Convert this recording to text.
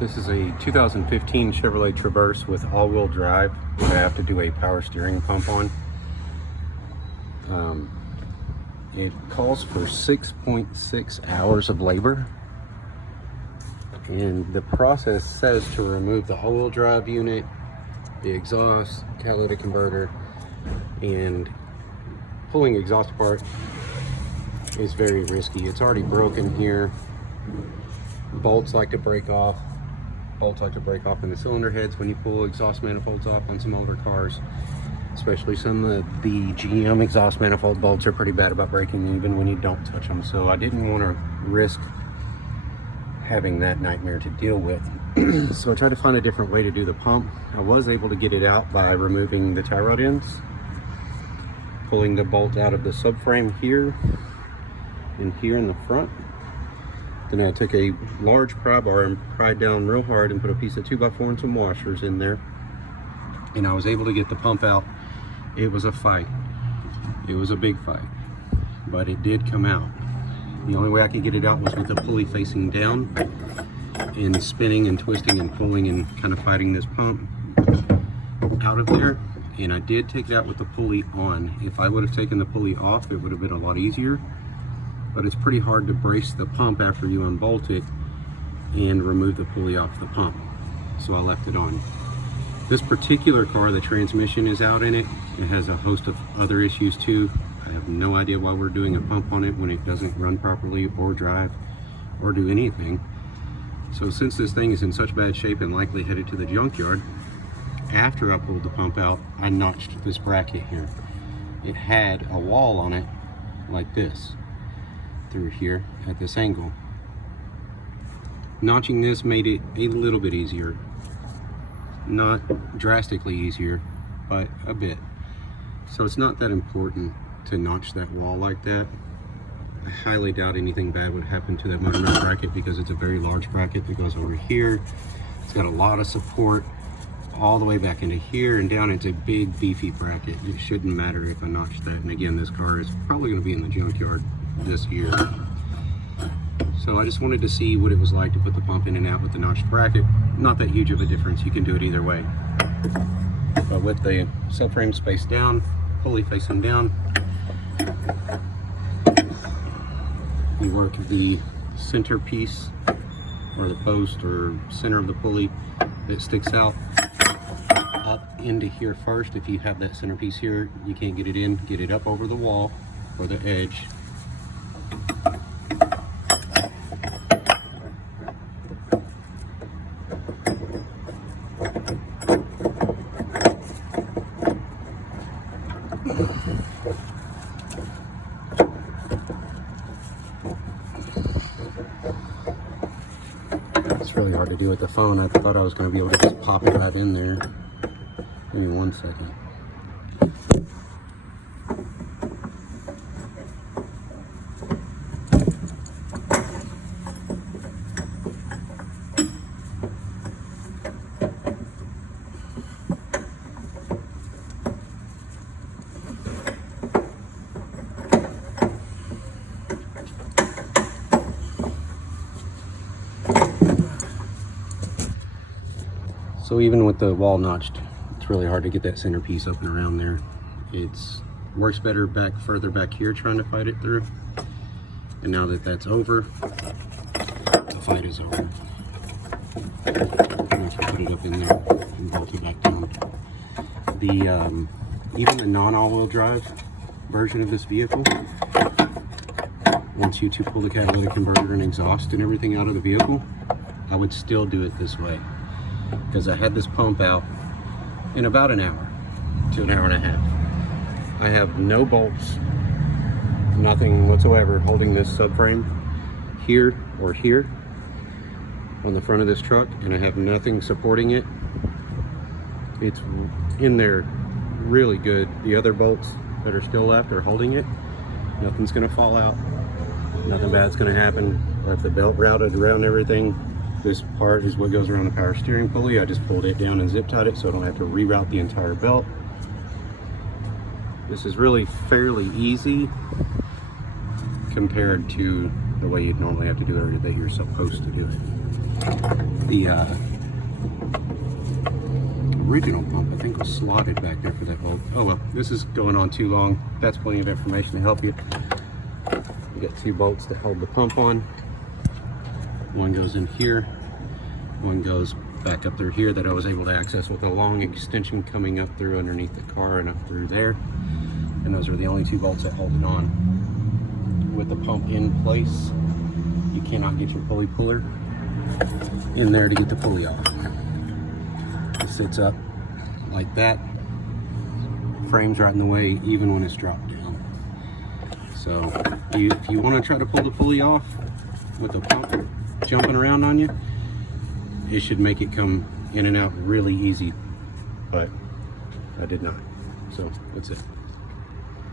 This is a 2015 Chevrolet Traverse with all-wheel drive that I have to do a power steering pump on. It calls for 6.6 hours of labor, and the process says to remove the all-wheel drive unit, the exhaust, catalytic converter, and pulling exhaust apart is very risky. It's already broken here. Bolts like to break off. Bolts like to break off in the cylinder heads when you pull exhaust manifolds off on some older cars. Especially some of the GM exhaust manifold bolts are pretty bad about breaking even when you don't touch them. So I didn't want to risk having that nightmare to deal with. So I tried to find a different way to do the pump. I was able to get it out by removing the tie rod ends, pulling the bolt out of the subframe here and here in the front. Then I took a large pry bar and pried down real hard and put a piece of 2x4 and some washers in there. And I was able to get the pump out. It was a fight. It was a big fight, but it did come out. The only way I could get it out was with the pulley facing down and spinning and twisting and pulling and kind of fighting this pump out of there. And I did take it out with the pulley on. If I would have taken the pulley off, it would have been a lot easier. But it's pretty hard to brace the pump after you unbolt it and remove the pulley off the pump. So I left it on. This particular car, the transmission is out in it. It has a host of other issues too. I have no idea why we're doing a pump on it when it doesn't run properly or drive or do anything. So since this thing is in such bad shape and likely headed to the junkyard, after I pulled the pump out, I notched this bracket here. It had a wall on it like this, through here at this angle. Notching this made it a little bit easier. Not drastically easier, but a bit. So it's not that important to notch that wall like that. I highly doubt anything bad would happen to that motor mount bracket because it's a very large bracket that goes over here. It's got a lot of support all the way back into here and down. It's a big beefy bracket. It shouldn't matter if I notch that. And again, this car is probably going to be in the junkyard this year. So I just wanted to see what it was like to put the pump in and out with the notched bracket. Not that huge of a difference, you can do it either way. But with the subframe spaced down, pulley facing down, you work the center piece or the post or center of the pulley that sticks out up into here first. If you have that center piece here, you can't get it in, get it up over the wall or the edge. It's really hard to do with the phone. I thought I was going to be able to just pop it right in there. Give me 1 second. So even with the wall notched, it's really hard to get that center piece up and around there. It's works better further back here trying to fight it through. And now that that's over, the fight is over. I'm going to put it up in there and bolt it back down. Even the non-all-wheel drive version of this vehicle wants you to pull the catalytic converter and exhaust and everything out of the vehicle. I would still do it this way, because I had this pump out in about an hour to an hour and a half. I have no bolts, nothing whatsoever holding this subframe here or here on the front of this truck, and I have nothing supporting it. It's in there really good. The other bolts that are still left are holding it. Nothing's gonna fall out, nothing bad's gonna happen. I have the belt routed around everything. This part is what goes around the power steering pulley. I just pulled it down and zip tied it so I don't have to reroute the entire belt. This is really fairly easy compared to the way you'd normally have to do it, or that you're supposed to do it. The original pump, I think, was slotted back there for that bolt. Oh well, this is going on too long. That's plenty of information to help you. You got 2 bolts that hold the pump on. One goes in here, one goes back up through here that I was able to access with a long extension coming up through underneath the car and up through there. And those are the only 2 bolts that hold it on. With the pump in place, you cannot get your pulley puller in there to get the pulley off. It sits up like that, frame's right in the way even when it's dropped down. So if you want to try to pull the pulley off with the pump jumping around on you, it should make it come in and out really easy, but I did not. So that's it.